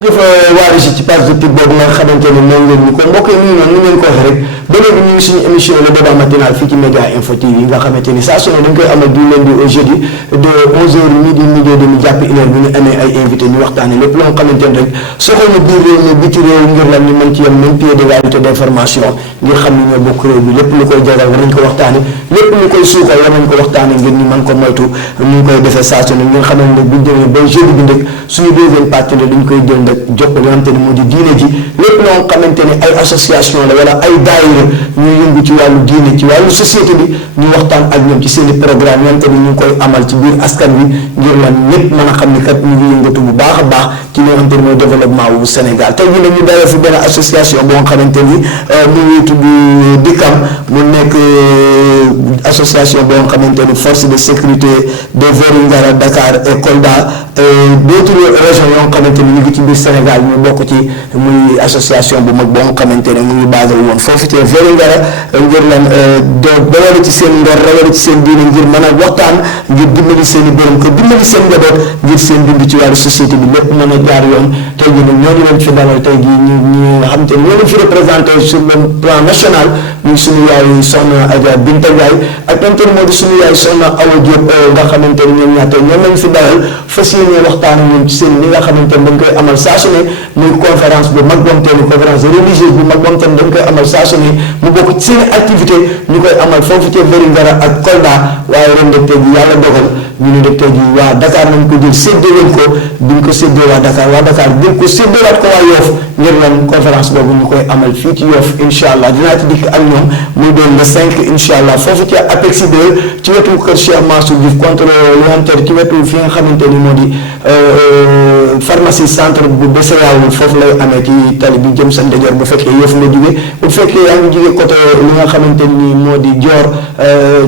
dafa waari si ci page de pub boobu nga xamante ni moom ngeen ñu ko mbokk yi ñu noonu ñu ngeen ko waxee rek ba léegi ñu ngi suñu émission le débat matinal fii ci Média Info TV nga xamante ni saa su ne dañ koy amal du lundi au jeudi de 11h midi et demi jàpp 1h bu ñu amee ay invité ñu waxtaane lépp loo xamante ni rek soxla na biir réew mi biti réew ngir lan ñu mën ci yem même pied d'égalité d'information ngir xam ni ñoo bokk réew mi lépp lu koy jagal war nañ ko waxtaane lépp lu koy suuxal war nañ ko waxtaane ngir ñu mën ko moytu ñu koy defee saa su ne ngeen xamante ne buñ demee ba jeudi bi ndëkk suñu deuxième partie la dañ koy jël jox ko li nga xamante ni moo di diine ji lépp loo xamante ni ay association la wala ay daayira ñuy yëngu ci wàllu diine ci wàllu société bi ñu waxtaan ak ñoom ci seen i programme yante ni ñu ngi koy amal ci biir askan wi ngir lan ñëpp mën a xam ni kat ñu ngi yëngatu bu baax a baax ci li nga xamante ni mooy développement wu Sénégal tey jii nag ñu dalal fi benn association boo xamante ni mu ngi tudd DICAM mu nekk association boo xamante ni force de sécurité de Vélingara Dakar et Kolda d'autres régions yoo xamante ni ñu ngi ci biir Sénégal ñu bokk ci muy association bu mag boo nga xamante ne mu ngi basé woon foofu ci Vélingara ngir lan dawale ci seen ngor rawale ci seen diine ngir mën a waxtaan ngir dimbali seen i borom kër dimbali seen njaboot ngir seen dund ci wàllu société bi lépp mën a jaar yoon tey jii nag ñooñu leen fi dalal tey jii ñu nga xamante ne ñoo leen fi représenté sur le plan national muy suñu yaay soxna Adja Binta Ndiaye ak tamit moo di suñu yaay soxna Awa Diop nga xamante ne ñoom ñaata ñoom lañ fi dalal fas yéene waxtaan ak ñoom ci seen li nga xamante ne dañ koy amal saa su ne muy conférence bu mag boo xamante ne conférence religieuse bu mag boo xamante ne dañ koy amal saa su ne mu bokk ci seen activité ñu koy amal foofu ci Vélingara ak Kolda waaye ren de tey jii yàlla dogal ñu ne de tey jii waa Dakar nañ ko jël séddee leen ko duñ ko séddee waa Dakar jël ko séddeewaat ko waa Yoff ngir lan conférence boobu ñu koy amal fii ci Yoff incha allah dinaa ci dikk ak ñoom muy doon le 5 incha allah foofu ci APEX 2 ci wetu kër Cheikh Mansour Diouf contre l'Oriental ci wetu fi nga xamante ni moo di pharmacie centre bu BCEAO foofu lay amee ci tali bi jëm sa ndeyjoor bu fekkee Yoff nga jóge bu fekkee yaa ngi jóge côté li nga xamante ni moo di Dior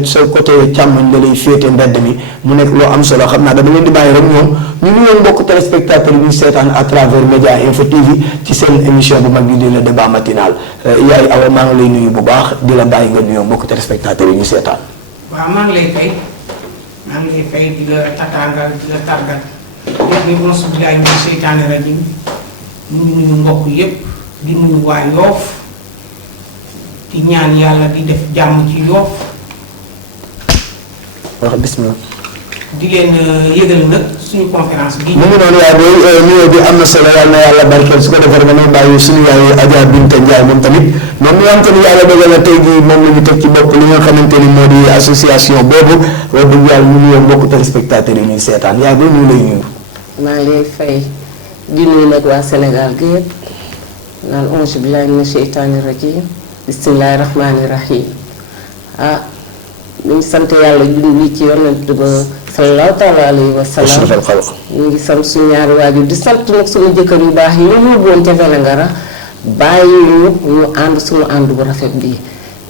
sa côté càmmoñ la lay féete mbedd mi mu nekk loo am solo xam naa dama leen di bàyyi rek ñoom ñu ngi leen mbokk téléspectateurs yi ñu seetaan à travers Média Info TV ci seen émission bu mag bi di le débat matinal yaay Awa maa ngi lay nuyu bu baax di la bàyyi nga nuyoo mbokk téléspectateurs yi ñu seetaan. waaw maa ngi lay fay di la tataangal di la tàggat def ni bonsu bilaay ñu seytaane rajim ñu nuyu mbokk yépp di nuyu waa Yoff di ñaan yàlla di def jàmm ci Yoff wax bismillah di leen yëgal nag suñu conférence bi. mu ngi noonu yaay booy nuyoo bi am na solo yàlla na yàlla barkeel su ko defee damay bàyyi suñu yaay Adja Binta Ndiaye moom tamit moom mi nga xamante ni yàlla dogal na tey jii moom la ñu teg ci bopp li nga xamante ni moo di association boobu wax dëgg yàlla ñu nuyoo mbokk téléspectateurs yi ñuy seetaan yaay booy ñu lay nuyu. maa ngi lay fay di nuyu nag waa Sénégal gi yëpp naan auzu billaahi mina sheytaani rajiim bismillaahi rahmaani rahiim ñu ngi sant yàlla julli ci yonent ba sallallahu taala alayhi wa sallam ñu ngi sant suñu ñaari waajur di sant nag suñu jëkkër yu baax yi ñu yóbbuwoon ca Vélingara bàyyi ñu ànd suñu ànd bu rafet bii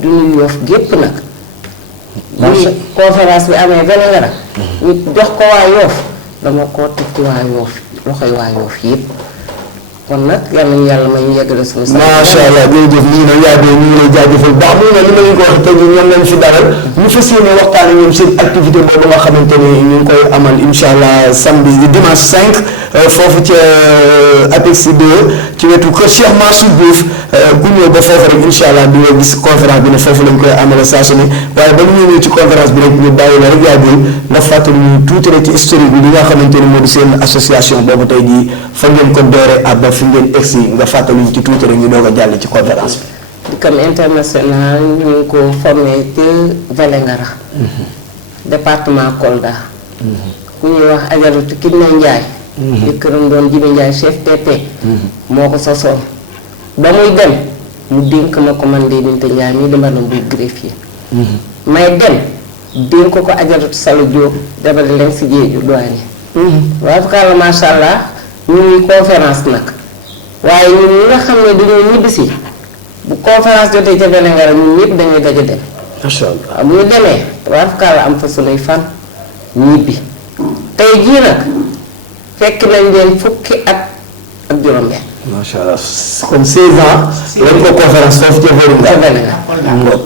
du nuyu Yoff gépp nag bi conférence bi amee Vélingara ñu jox ko waa Yoff dama koo teg ci waa Yoff loxoy waa Yoff yëpp kon nag yal nañu yàlla may ñu yeggale suñu sant. macha allah jërëjëf lii nag yaa ngi ñu lay jaajëfal baax mu ne li ma leen ko wax tey jii ñoom lañ fi dalal ñu fas yéene waxtaan ak ñoom seen activité boobu nga xamante ni ñu ngi koy amal incha allah samedi di dimanche 5 foofu ca APEX 2 ci wetu kër Cheikh Mansour Diouf ku ñëw ba foofu rek incha allah di nga gis conférence bi ne foofu lañ koy amale saa su ne waaye ba ñu ñëwee ci conférence bi rek ñu bàyyi la rek yaa ngi nga fàttali ñu tuuti rek ci historique bi li nga xamante ni moo di seen association boobu tey jii fa ngeen ko dooree ak ba fi ngeen egsi nga fàttali ñu ci tuuti rek ñu doog a jàll ci conférence bi. DICAM international ñu ngi ko formé te Vélingara département Kolda ku ñuy wax Ajaratu Kiné Ndiaye jëkkëram doon Jibi Ndiaye chef TP moo ko sosoon ba muy dem mu dénk ma ko man de Binta Ndiaye mii dama doon buy greffier may dem dénk ko Ajaratu Salo Diop jabar leen si jéeju doyen waaye kàlla macha allah ñu ngi conférence nag waaye ñun ñi nga xam ne dañoo ñibbisi bu conférence jotee ca Vélingara ñun ñëpp dañuy daje dem. macha allah waaw bu ñu demee waaye am fa sunuy fan ñibbi tey jii nag fekk nañ leen fukki at ak juróom-benn. macha allah kon 16 ans. lañ ko conférence foofu ca Vélingara. ca Vélingara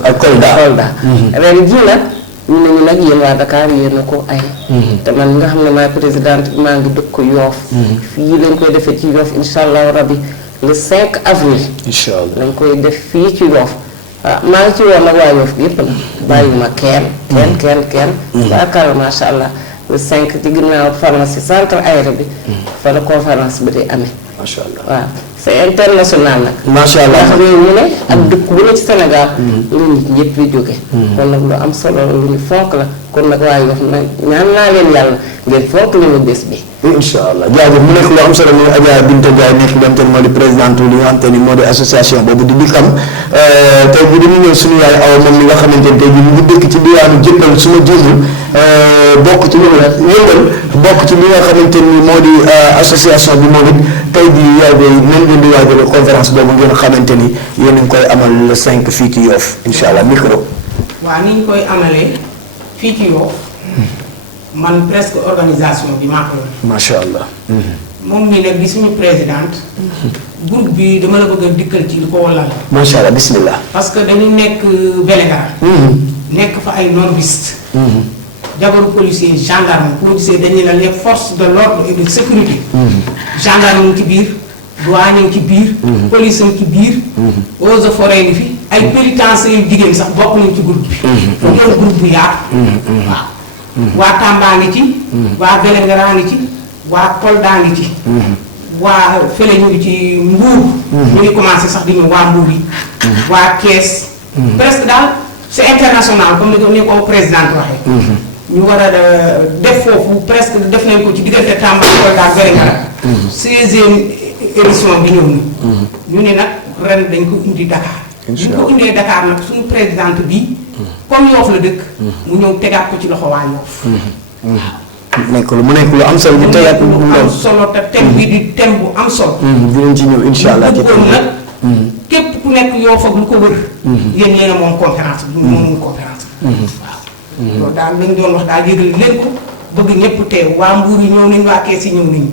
ak Kolda. ren jii nag ñu ne ñu nag yéen waa Dakar yéen a ko ay. te man mi nga xam ne maay présidente bi maa ngi dëkk Yoff. fii lañ koy defee ci Yoff incha allah rabi le 5 avril. incha allah lañ koy def fii ci Yoff. maa ngi ci woon nag waa Yoff yëpp nag bàyyiwuma kenn. baakaar macha allah le 5 ci ginnaaw pharmacie centre aéré bi. fa la conférence bi di amee. macha allah waaw c'est international nag. macha allah ndax réew mu ne ak dëkk bu ne ci Sénégal. lu nit ñëpp di jóge. kon nag lu am solo la lu ñu fonk la kon nag waa Yoff nag ñaan naa leen yàlla ngeen fonk li mu bés bi. incha allah jaajëf mu nekk lu am solo muy Adja Binta Ndiaye nekk li nga xamante ni moo di présidente li nga xamante ni moo di association boobu di Bikam tey jii dañu ñëw suñu yaay aw moom mi nga xamante ni tey jii mu ngi dëkk ci diwaanu Jëppal su ma juumul bokk ci yëngal bokk ci li nga xamante ni moo di association bi moom it tey jii yaay bay nan ngeen di waajale conférence boobu ngeen xamante ni yéen a ngi koy amal le 5 fii ci Yoff incha allah micro. waaw ni ñu koy amalee fii ci Yoff man presque organisation bi maa ko yor. macha allah. moom mii nag di suñu présidente. groupe bi dama la bëgg a dikkal ci li ko walal. macha allah bismillah. parce que dañu nekk Vélingara. nekk fa ay normiste. jabaru policier gendarme policier dañu la les forces de l'ordre et de sécurité. gendarme ngi ci biir douane ngi ci biir. police ngi ci biir. eaux et forêt ngi fi ay pénitenciers yu jigéen sax bokk nañu ci groupe bi. mu doon groupe bu yaatu. waaw. waa Tamba ngi ci. waa Vélingara ngi ci. waa Kolda ngi ci. waa fële ñu ngi ci Mbuur. ñu ngi commencé sax di ñëw waa Mbuur yi. waa Kees. presque daal c'est international comme ni ko président waxee. ñu war a def foofu presque def nañ ko ci diggante Tamba Kolda Vélingara. 16e édition bi ñëw na. ñu ne nag ren dañ ko indi Dakar. ñu ko indee Dakar nag suñu présidente bi. comme Yoff la dëkk. mu ñëw tegaat ko ci loxo waa Yoff. mu nekk lu am solo. ñu tegaat lu am solo te thème bi di thème bu am solo. dinañ ci ñëw incha allah ci bëggoon nag. képp ku nekk Yoff ak lu ko wër. yéen yéen a moom conférence bi moom conférence bi. waaw. loolu daal lañ doon wax daal yëgal leen ko bëgg ñëpp teew waa Mbuur yi ñëw nañ waa Kees yi ñëw nañ.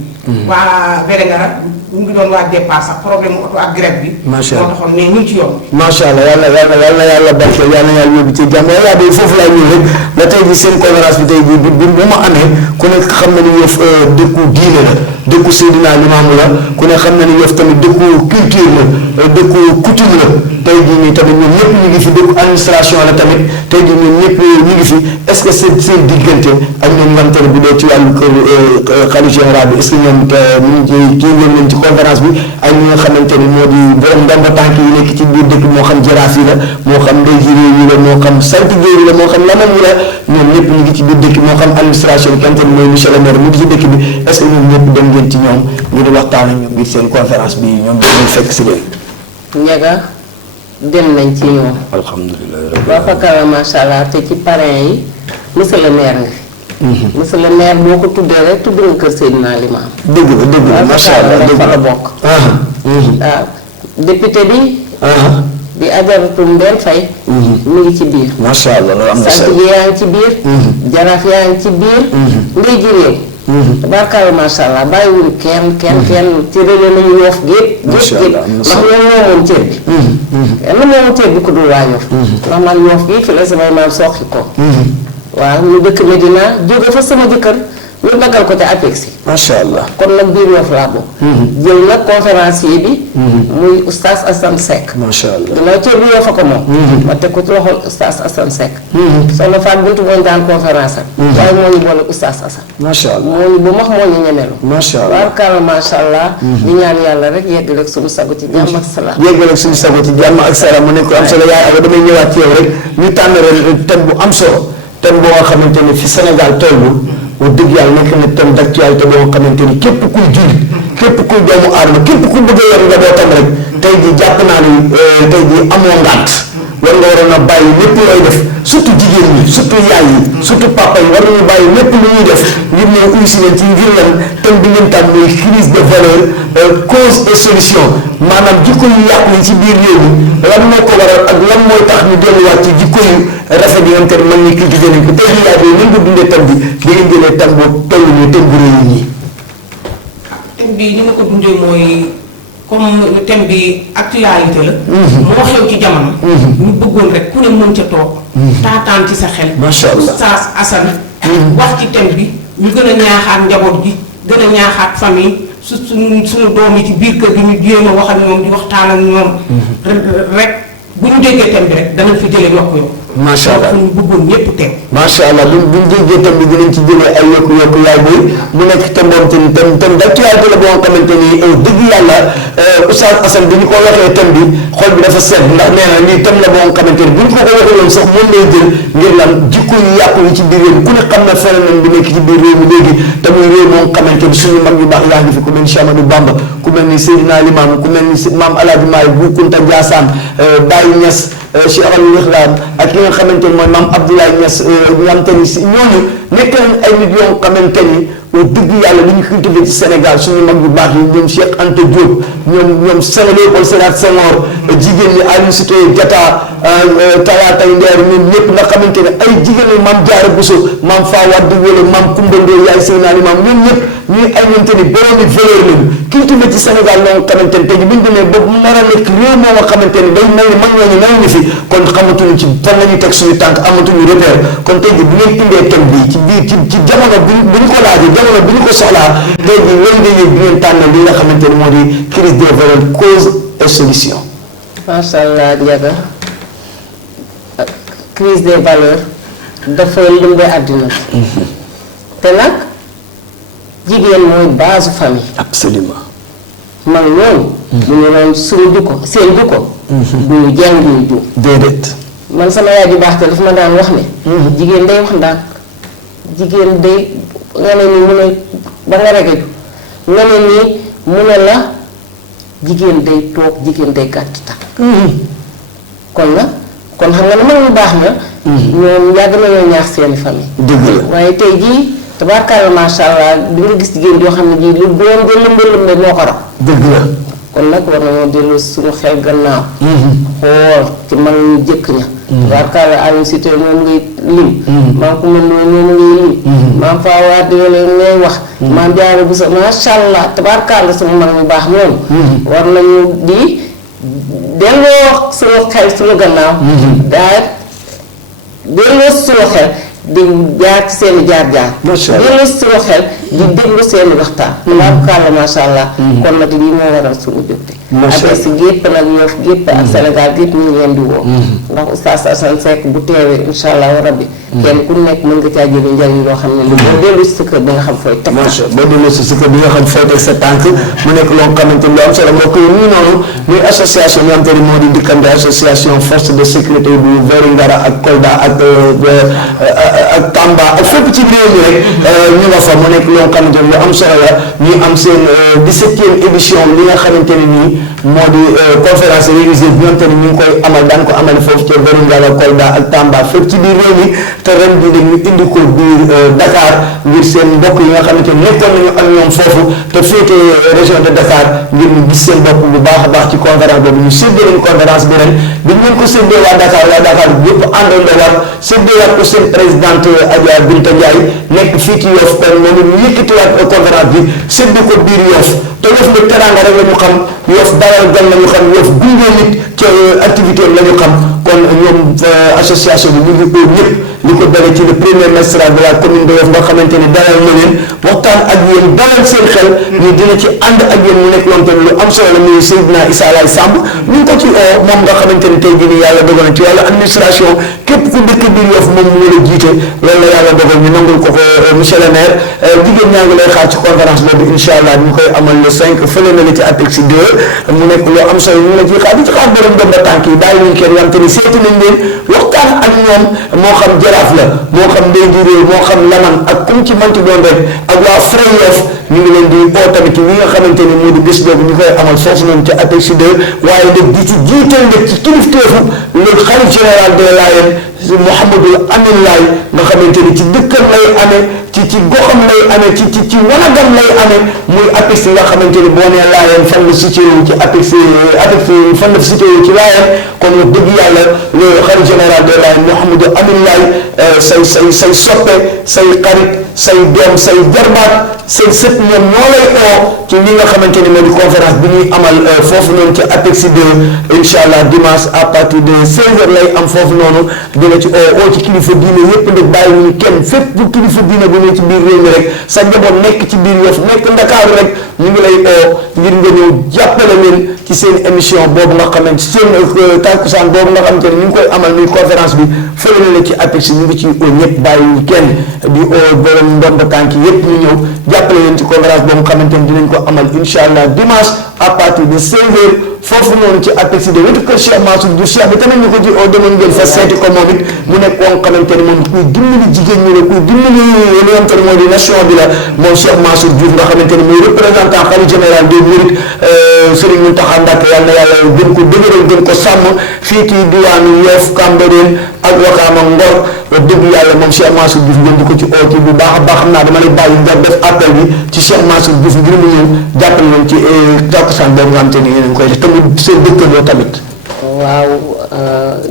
waa Vélingara ñu ngi doon waa départ sax problème oto ak grève bi. macha allah moo taxoon mais ñu ngi ci yoon bi. macha allah yàlla barkeel yàlla yóbbu ci jàmm yàlla day foofu laay ñëw rek ba tey jii seen conférence bi tey jii bu ma amee ku nekk xam na ni Yoff dëkku diine la dëkku Seydina Limaamu la ku ne xam na ni Yoff tamit dëkku culture la dëkku coutume la tey jii nii tamit ñun ñëpp ñu ngi fi dëkku administration la tamit tey jii ñun ñëpp ñu ngi fi est-ce que seen diggante ak ñoom ngantene bi dee ci wàllu kër xalifa général bi est-ce que ñoom ñu kii ngeen leen ci conférence bi ak ñi nga xamante ni moo di borom ndomba tànk yi nekk ci biir dëkk moo xam jaraaf yi la moo xam ndey juré yi la moo xam saltige yi la moo xam laman yi la ñoom ñëpp ñu ngi ci biir dëkk moo xam administration bi kante ni mooy monsieur le maire mu ngi ci dëkk bi est-ce que ñoom ñëpp dem ngeen ci ñoom ñu di waxtaan ak ñoom ngir seen conférence bi ñoom ñu fekk si leen. Ndiaga dem nañ ci ñoom. alhamdulilah. boo fa kala macha allah te ci parrain yi monsieur le maire nga fi. monsieur le maire boo ko tuddee rek tudd nga kër Seydina Limam. dëgg la macha allah fa la bokk. waaw député bi. di Ajaratu Mbène Faye. mu ngi ci biir. macha allah loolu am na solo saltige yaa ngi ci biir. jaraaf yaa ngi ci biir. ndey ji réew. tabaarkalla macha allah bàyyiwuñu kenn ci relais nañu Yoff gépp. macha allah am na ndax solo ñoom moomoon cër bi. kenn moomoon cër bi ku dul waa Yoff. ndax man Yoff gii fi la samay maam soxi ko. waaw ñu dëkk Medina jóge fa sama jëkkër ñu dagal ko ca APEX. macha allah kon nag biir Yoff laa bokk. jël nag conférencier bi. muy oustaz Assane Seck. macha allah dina cër bi Yoff ko moom. ma teg ko ci loxol oustaz Assane Seck. soxna Fatou Bintou mooy daan conférence am. waaye moo ñu boole oustaz Assane. macha allah moo ñu bu max moo ñu ñemelu. macha allah barkaala macha allah. di ñaan yàlla rek yeggale ak suñu sago ci jàmm ak salaam. yéegal ak suñu sago ci jàmm ak salaam mu nekk am solo yaay Awa damay ñëwaat ci yow rek ñu tànn ren thème bu am solo thème boo nga xamante ni fi Sénégal tollu wax dëgg yàlla nekk na thème d'actualité boo nga xamante ni képp kuy jullit képp kuy doomu aadama képp ku bëgg a yor nga doo tam rek tey jii jàpp naa ni tey jii amoo ngànt war nga waroon a bàyyi lépp looy def surtout jigéen ñi surtout yaay yi surtout papa yi war nañu bàyyi lépp lu ñuy def ngir ñëw uy si leen ci ngir lan thème bi ngeen tànn muy crise de valeur cause et solution maanaam jikko yu yàqu yi ci biir réew mi lan moo ko waral ak lan mooy tax ñu delluwaat ci jikko yu rafet yi nga xam ne mën nañu cultivé nañ ko tey jii yaay boobu ni nga ko dundee thème bi da ngeen jëlee thème boobu toll nii thème bu réew yi thème bi ni ma ko dundee mooy comme thème bi actualité la. moo xew ci jamono. ñu bëggoon rek ku ne mën ca toog taataan ci sa xel. Macha Allah. Oustaz Assane wax ci thème bi ñu gën a ñaaxaat njaboot gi gën a ñaaxaat famille suñu doom yi ci biir kër gi ñu jéem a wax ak ñoom di waxtaan ak ñoom. rek bu ñu déggee thème bi rek danañ fi jëlee yokku yokku. Macha Allah ñu bëggoon ñëpp teew. macha allah buñ déggee thème bi dinañ ci jëlee ay yokku yaay booy mu nekk thème boobu thème d'actualité la boo xamante ni dëgg yàlla Oustaz Assane bi ñu ko waxee thème bi xol bi dafa sedd ndax nee na lii thème la boo xamante ni bu ñu ko waxee woon sax moom lay jël ngir lan jikko yu yàqu yi ci biir réew mi ku ne xam na phénomène bi nekk ci biir réew mi léegi te muy réew moom xamante ni suñu mag yu baax yaa ngi fi ku mel ni Cheikh Ahmadou Bamba ku mel ni Seydina Limamou ku mel ni Maam Alaaji Maalik Bu Kunta Njaasaan Baye Niass Cheikh Al Islam ak ki nga xamante ni mooy Maam Abdoulaye Niass ñam te ni si ñooñu nekk nañ ay nit yoo xamante ni dëgg yàlla li ñu cultivé ci Sénégal suñu mag yu baax yi ñoom Cheikh Anta Diop ñoom Léopold Sédar Senghor jigéen ñi Aline Sitoé Diatta Tawaatay Ndeer ñoom ñëpp nga xamante ne ay jigéen ñi Maam Jaara Bousso Maam Fawade Wele Maam Koumba Ndoye yaay Seydina Limamou ñoom ñëpp ñuy ay ñante ni borom yi valeur lañu cultivé ci Sénégal loo xamante ni tey ji bu ñu demee ba mu nar a nekk réew moo nga xamante ni day mel ni mag ñooñu naw ni fi kon xamatuñu ci fan la ñuy teg suñu tànk amatuñu repère kon tey ji bu ngeen indee thème bi ci biir ci jamono bu ñu ko laajee jamono bu ñu ko soxlaa tey ji wéy nga yëg bi ngeen tànn li nga xamante ni moo di crise des valeurs cause et solution. macha allah Ndiaga crise des valeurs dafa lëmbee àddina te nag jigéen mooy base famille. absolument. mag ñoom. bu ñu doon suñu jukko seen jukko. bu ñu jàng ñu ju. déedéet. man sama yaay ju baax te dafa ma daan wax ne. jigéen day wax ndànk jigéen day nga ne nii mu ne ba nga regeju nga ne nii mu ne la jigéen day toog jigéen day gàtt tànk. kon nag kon xam nga ne mag ñu baax na. ñoom yàgg nañoo ñaax seeni famille. dëgg la waaye tey jii tabaarkalla macha allah di nga gis jigéen yoo xam ne jii lu doon de lëmbe moo ko raw. dëgg la. kon nag war nañoo dellu suñu xel gannaaw. xool ci mag ñu jëkk ña. tabaarkalla Aline Sitoé moom ngay lim. maam ku mel noonu moom ngay lim. maam Fawade Wele ngay wax. maam Jaara Buso macha allah tabaarkalla suñu mag ñu baax moom. war nañu di delloo suñu xel suñu gannaaw. daal delloo suñu xel. di jaar ci seen i jaar-jaar. macha allah delloo suñu xel di déglu seen i waxtaan. tabaarkalla macha allah. kon nag lii moo waral suñu jógte. macha allah si gépp nag Yoff gépp ak Sénégal gépp ñu ngi leen di woo. ndax Oustaz Assane Seck bu teewee incha allah rabbi. kenn ku nekk mën nga caa jëlee njëriñ loo xam ne. boo dellu si sa kër bi nga xam fooy teg. macha allah boo dellu si sa kër bi nga xam fooy teg sa tànk mu nekk loo xamante ni lu am solo mbokk yi nii noonu muy association bi nga xamante ni moo di Dikkande association force de sécurité bu Vélingara ak Kolda ak Tamba ak fépp ci réew mi rek ñu nga fa mu nekk loo xamante ni lu am solo la ñuy am seen 17e édition li nga xamante ne nii moo di conférence religieuse bi nga xamante ni ñu ngi koy amal daan ko amal foofu ci Vélingara Kolda ak Tamba fépp ci biir réew mi te ren jii dañu indi ko biir Dakar ngir seen mbokk yi nga xamante ni nekkoon nañu ak ñoom foofu te féete région de Dakar ngir ñu gis seen bopp bu baax a baax ci conférence boobu ñu séddee leen conférence bi ren bi ñu ko séddee waa Dakar yëpp àndandoo war séddee ko seen présidente Adja Binta Ndiaye nekk fii ci Yoff kon moom it ñu yëkkatiwaat conférence bi séddee ko biir Yoff te Yoff nag teraanga rek la ñu xam Yoff dalal gan la ñu xam Yoff gunge nit ci activité la ñu xam kon ñoom association bi ñu ngi ko ñëpp li ko dalee ci le premier magistrat de la commune de Yoff nga xamante ni dalal na leen waxtaan ak yéen dalal seen xel ñu dina ci ànd ak yéen mu nekk loolu tamit lu am solo la muy Seydina Issa Laye Samb ñu ngi ko ci moom nga xamante ni tey jii nii yàlla dogal na ci wàllu administration képp ku dëkk biir Yoff moom mu la jiite loolu la yàlla dogal ñu nangul ko ko monsieur le maire jigéen ñaa ngi lay xaar ci conférence boobu incha allah ñu koy amal le 5 fële na la ci APEX 2 mu nekk lu am solo ñu la ciy xaar di ci xaar borom dem ba tànk yi bàyyi ñu kenn yamte ni seeti nañ leen waxtaan ak ñoom moo xam jaraaf la moo xam ndey di réew moo xam laman ak comme ci manti doon rek ak waa Fra Yoff ñu ngi leen di oo tamit li nga xamante ni moo di bés boobu ñu koy amal foofu noonu ci APEX 2 waaye nag di ci jiital nag ci kilifteefu le xalif général de Layène Mouhamadou Amine Laye nga xamante ni ci dëkkam lay amee ci goxam lay amee ci wanagam lay amee muy APEX nga xamante ni boo nee Layène fan la situé wu ci APEX fan la situé wu ci Layène kon wax dëgg yàlla le xalif général de Layène Mouhamadou Amine Laye say soppe say xarit say doom say jarbaat say sët ñoom ñoo lay oo ci li nga xamante ni moo di conférence bi ñuy amal foofu noonu ci APEX 2 incha allah dimanche à partir de 16h lay am foofu noonu dina ci oo ci kilifa diine yépp nag bàyyi ñu kenn fépp bu kilifa diine bu ne ci biir réew mi rek sa njaboot nekk ci biir Yoff nekk Ndakaaru rek ñu ngi lay oo ngir nga ñëw jàppale leen ci seen émission boobu nga xamante seen tàkkusaan boobu nga xamante ne ñu ngi koy amal muy conférence bi fële na ci APEX ñu ngi ci oo ñëpp bàyyiwul kenn di oo borom ndomba tànk yépp ñu ñëw jàppale leen ci conférence boobu nga xamante ne dinañ ko amal incha allah dimanche à partir de 16h foofu noonu ci APEX de wetu kër Cheikh Mansour Diouf Cheikh bi tamit ñu ko ci oo demoon ngeen fa seeti ko moom it mu nekk koo nga xamante ne moom kuy dimbali jigéen ñi la kuy dimbali li nga xamante ne moo di nation bi la moom Cheikh Mansour Diouf nga xamante ne mooy représentant xalifa général des Mourides Serigne Mountakha Mbacké yàlla na yàlla gën ko dëgëral gën ko sàmm fii ci diwaanu Yoff Cambérène ak Wakaam ak Ngor dëgg yàlla moom Cheikh Mansour Diouf ngeen di ko ci oo ci bu baax a baax xam naa dama lay bàyyi nga def appel bi ci Cheikh Mansour Diouf ngir mu ñëw jàppale leen ci takkusaan boobu nga xamante ni yéen a ngi koy def te mu seen dëkkandoo tamit. waaw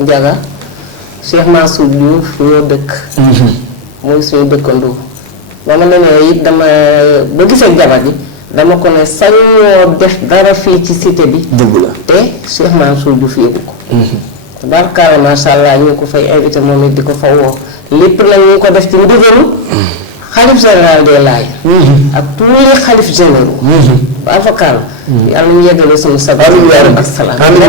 Ndiaga Cheikh Mansour Diouf ñoo dëkk. mooy suñu dëkkandoo ba ma demee it dama ba gisee jabar ji dama ko ne sañoo def dara fii ci cité bi. dëgg la te Cheikh Mansour Diouf yëgu ko. tabarkaala macha allah ñu ngi ko fay invité moom it di ko fa woo lépp nag ñu ngi ko def ci ndigalu xalif général des Layènes. ak tous les xalif généraux. ba avocat yàlla ñu yeggale suñu sabab. amiin yaa rabbi ak salaam. amiin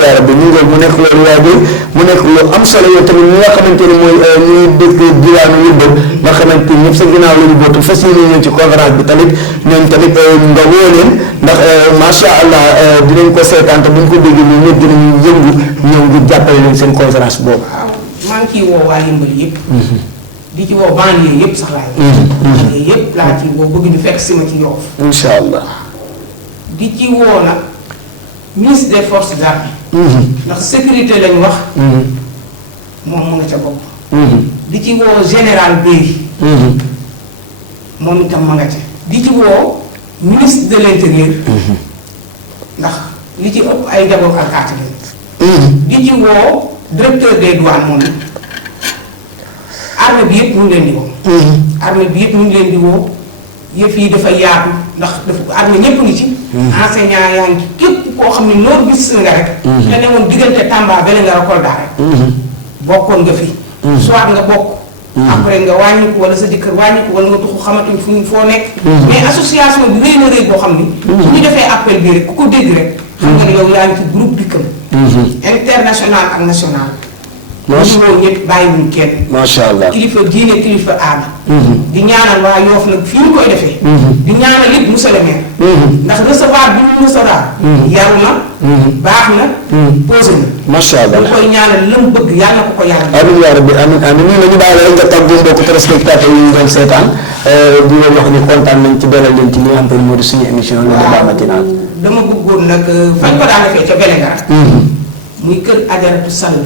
yaa rabbi ñu ngi mu nekk loolu waaye bi mu nekk lu am solo yow tamit ñi nga xamante ni mooy ñuy dëkk diwaanu Yëmbal nga xamante ni ñëpp sa ginnaaw la ñu bootu fas yéene ñëw ci conférence bi tamit ñoom tamit nga woo leen ndax macha allah dinañ ko seetaan te buñ ko déggee ñun ñëpp dinañu yëngu ñëw ngir jàppale leen seen conférence boobu. waaw maa ngi ciy woo waa Yëmbal yëpp. di ci woo banlieue yëpp sax laay. banlieue yëpp laa ci woo bëgg ñu fekk si ma ci Yoff. incha allah. di ci woo nag ministre des forces armées. ndax sécurité lañ wax. moom mu nga ca bopp. di ci woo général Béri. moom itam ma nga ca. di ci woo ministre de l'intérieur. ndax li ci ëpp ay jaboot alkaati lañ. di ci woo directeur des douanes moom it. armée bi yëpp ñu ngi leen di woo. armée bi yëpp ñu ngi leen di woo yëf yi dafa yaatu ndax dafa armée ñëpp ngi ci. enseignant yaa ngi ci képp koo xam ne loolu gis nga rek. te ne woon diggante Tamba Vélingara Kolda rek. bokkoon nga fi. soit nga bokk. après nga wàññiku wala sa jëkkër wàññiku wala nga tuxu xamatuñ fu foo nekk. mais association bi rëy na rëy boo xam ni. su ñu defee appel bi rek ku ko dégg rek. xam nga ne yow yaa ngi ci groupe dikkam. international ak national. macha allah ñëpp bàyyiwuñ kenn. macha allah kilifa diine kilifa aada. di ñaanal waa Yoff nag fii ñu koy defee. di ñaanal it monsieur le maire. ndax recevoir bi ñu recevoir. yaru na. baax na. posé na. macha allah ñu koy ñaanal la mu bëgg yàlla na ko yàlla. amiin yaa rabbi amiin amiin ñu ne ñu bàyyi la nga tàggu mbokku téléspectateurs yi ñu doon seetaan di leen wax ni kontaan nañ ci dalal leen ci li nga xam te ne moo di suñu émission le débat matinal. dama bëggoon nag fañ ko daan defee ca Vélingara. muy kër Ajaratu Sall.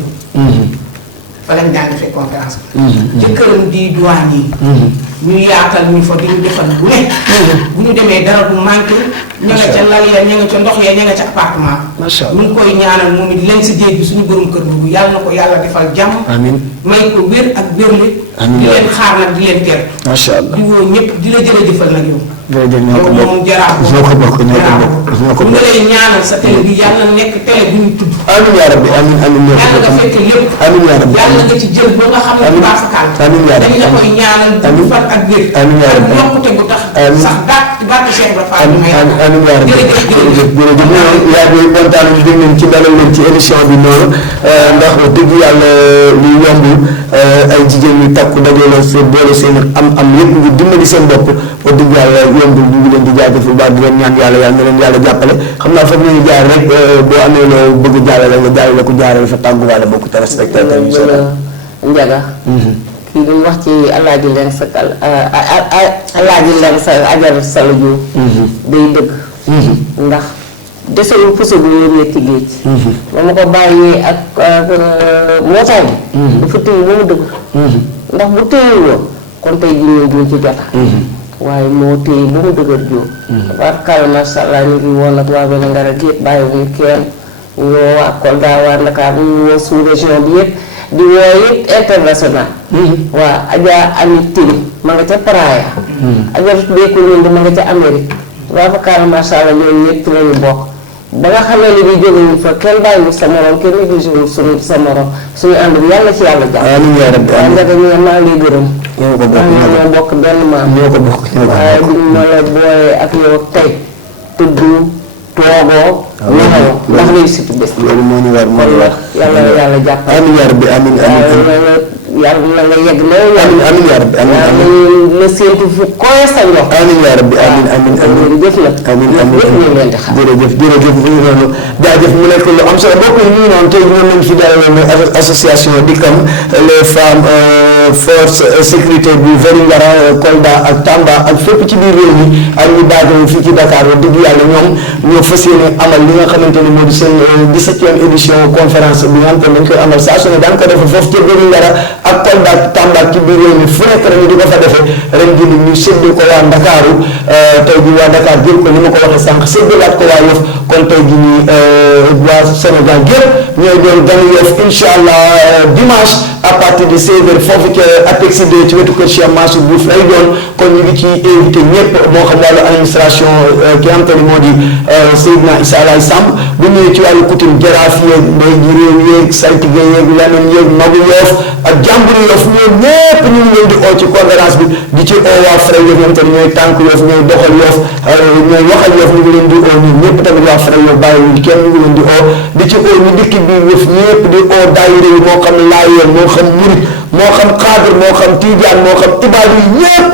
fa lañ daan defee conférence bi. ca këram di douane yi. ñu yaatal ñu fa di ñu defal bu ne. bu ñu demee dara bu manqué. ña nga ca lal ya ña nga ca ndox ya ña nga ca appartement. macha allah ñu ngi koy ñaanal moom it leen si jéeg bi suñu borom kër boobu yàlla na ko yàlla defal jàmm. amiin may ko wér ak wérle. amiin di leen xaar nag di leen teel. macha allah di woo ñëpp di la jërëjëfal nag yow. jërëjëf ñoo ko bokk moom jaraaf ñoo ko bokk ñoo ko bokk ñoo ko ñu bokk. lay ñaanal sa télé bi yàlla na nekk télé bu ñu tudd. amiin yaa rabbi amiin amiin ñoo ko yàlla nga bokk. fekk lépp. amiin yaa rabbi yàlla nga ci jël ba nga xam ne bu baax a kaal. amiin yaa rabbi dañ la koy ñaanal bu fan ak wér. amiin yaa rabbi ak yokkute bu tax. amiin sax dàq barke Cheikh Ibra Fall amiin may amiin yaa rabbi jërëjëf jërëjëf jërëjëf yaa ngi kontaan ñu dégg nañ ci dalal leen ci émission bi noonu ndax dëgg yàlla lu yombul ay jigéen ñi takku dajale seen boole seen am yëpp ngir dimbali seen bopp wax dëgg yàlla yombul ñu ngi leen di jaajëfal baax di leen ñaan yàlla yàlla na leen yàlla jàppale xam naa foofu ñu jaar rek boo amee loo bëgg jaarale nga jaarale ko jaarale fa tàgguwaale bokk téléspectateur yi Njaga kii duñ wax ci alaaji leen sa alaaji leen sa Ajaratu Sall Diouf day dëgg ndax deselul puso bu wér ñetti géej ba ma ko bàyyee ak mootaay bi dafa téye ba mu dëgg ndax bu téyewul woon kon tey ji ñëw duñ ci jota waaye moo téye ba mu dëgër jóo tabaarkalla masha Allah ñu ngi woon ak waa Vélingara gépp bàyyiwuñu kenn ñu woo waa Kolda waa Ndakaaru ñu woo sous région bi yëpp di woo yëpp international waa Adja Ami Tili ma nga ca Praia. ajaratu bee ko ñun ma nga ca Amérique. waa fa kaara macha allah ñoom ñëpp ci lañu bokk. ba nga xamee ni bii jógewuñ fa kenn bàyyiwul sa morom kenn négligéwul sa morom suñu ànd bi yàlla ci yàlla jàpp. amiin yaa rabbi waaye nga dañu maa ngi lay gërëm. ñoo ko bokk ñoo bokk benn maam. ñoo ko bokk waaye buñ ma la boolee ak yow tey tudd toogoo. ñaxoo ndax réussite bés. loolu moo ñu war moo ñu war. yàlla yàlla jàppale. amiin yaa rabbi amiin yàlla na nga yegg na amiin yaa rabbi amiin na séentu fu koy sa ndox. amiin yaa rabbi amiin amiin amiin jëf la. amiin amiin ñu ngi leen di xam. jërëjëf mu ngi noonu jaajëf mu nekk lu am solo mbokk yi ñu ngi noonu tey ñoom lañ fi dalaloon association DICAM les femmes force sécurité bu Vélingara Kolda ak Tamba ak fépp ci biir réew mi ak ñu baajoon fii ci Dakar wax dëgg yàlla ñoom ñoo fas yéene amal li nga xamante ni moo di seen 17e édition conférence bi nga xam ne dañ koy amal saa su ne daan ko defee foofu ci Vélingara ak Kolda ak Tamba ci biir réew mi fu nekk rek ñu di ko fa defee ren jii ñu séddoo ko waa Ndakaaru tey jii waa Dakar jël ko ni ma ko waxee sànq séddalaat ko waa Yoff kon tey jii nii waa Sénégal gépp ñooy doon ganu Yoff incha allah dimanche à partir de 16h foofu ca APEX 2 ci wetu kër Cheikh Mansour Diouf lay doon kon ñu ngi ci invité ñëpp moo xam wàllu administration ki nga xamante ni moo di Seydina Issa Laye Samb bu ñëwee ci wàllu coutume jaraaf yeeg mbay ji réew yeeg saltige yeeg leneen yeeg magu Yoff ak jàmburi Yoff ñoom ñëpp ñu ngi leen di oo ci conférence bi di ci oo waa Fra Yoff ñoom tamit ñooy tànk Yoff ñooy doxal Yoff ñooy waxal Yoff ñu ngi leen di oo ñun ñëpp tamit waa Fra Yoff bàyyiwuñ kenn ñu ngi leen di oo di ci oo ñu dëkk bi Yoff ñëpp di oo daayira yi moo xam laayeen moo xam murit moo xam xaadir moo xam tiijaan moo xam ibaadu yi ñëpp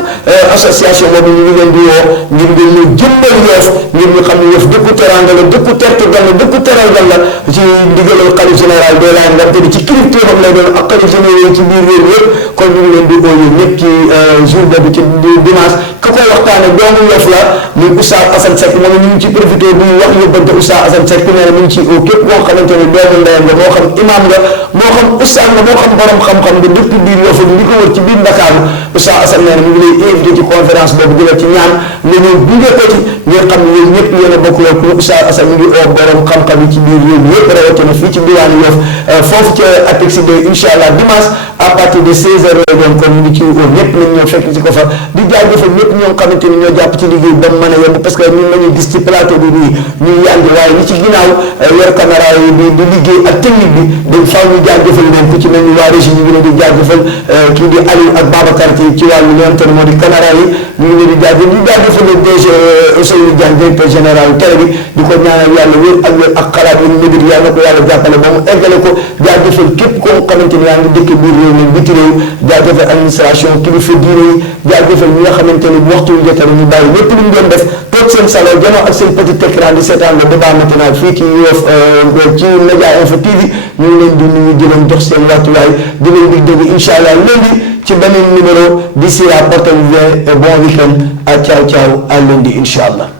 association boobu ñu ngi leen di woo ngir ngeen ñu jëmbal Yoff ngir ñu xam ne Yoff dëkku teranga la dëkku tertugal la dëkku teralgal la ci ndigalal xalif général de la nga te di ci kilifteefam lay doon ak xalif général ci biir réew yëpp kon ñu ngi leen di oo yéen ñëpp ci jour boobu ci dimanche ku koy waxtaane doomu Yoff la muy Oustaz Assane Seck moom ñu ngi ci profité bu wax yóbbante Oustaz Assane Seck nee na mu ngi ci oo képp koo xamante ne doomu ndeyam nga moo xam imam nga moo xam oustaz nga moo xam borom xam-xam nga dëkk biir Yoff li ko wër ci biir Ndakaaru Oustaz Assane nee na mu ngi lay invité ci conférence boobu di la ci ñaan nga ñëw gunge ko ci nga xam ne yéen ñëpp yéen a bokk yow pour Oustaz Assane mu ngi oo borom xam-xam yi ci biir réew mi yëpp rawatina fii ci diwaanu Yoff foofu ca APEX 2 incha allah dimanche à partir de 16h lay doon kon ñu ngi ci oo ñëpp nañ ñoo fekk ci ko fa di jaajëfal ñëpp ñoo xamante ni ñoo jàpp ci liggéey ba mu mën a yomb parce que ñun la ñuy gis ci plateau bi nii ñuy yàngi waaye ñi ci ginnaaw yor caméra yi di liggéey ak technique bi dañ faaw ñu jaajëfal leen ku ci mel ni waa régie ñu ngi leen di jaajëfal kii di Aliou ak Babacar ci wàllu li nga xamante ne moo di caméra yi ñu ngi leen di jaajëfal ñu jaajëfal le DG Ousseynou Diagne directeur général télé bi di ko ñaanal yàlla wér ak xalaat yi mébét yàlla na ko yàlla jàppale ba mu eggale ko jaajëfal képp koo xamante ni yaa ngi dëkk biir réew mi biti réew jaajëfal administration kilifa diine yi jaajëfal ñi nga xamante ni waxtu wi jotee ñu bàyyi lépp lu ñu doon def toog seen salon janoo ak seen petit écran di seetaan le débat matinal fii ci Yoff ci Média Info TV ñu ngi leen di nuyu di leen jox seen wàccuwaay di leen di dégg incha allah lundi ci beneen numéro d'ici là portez-vous bien et bon week-end à ciao ciao à lundi incha allah.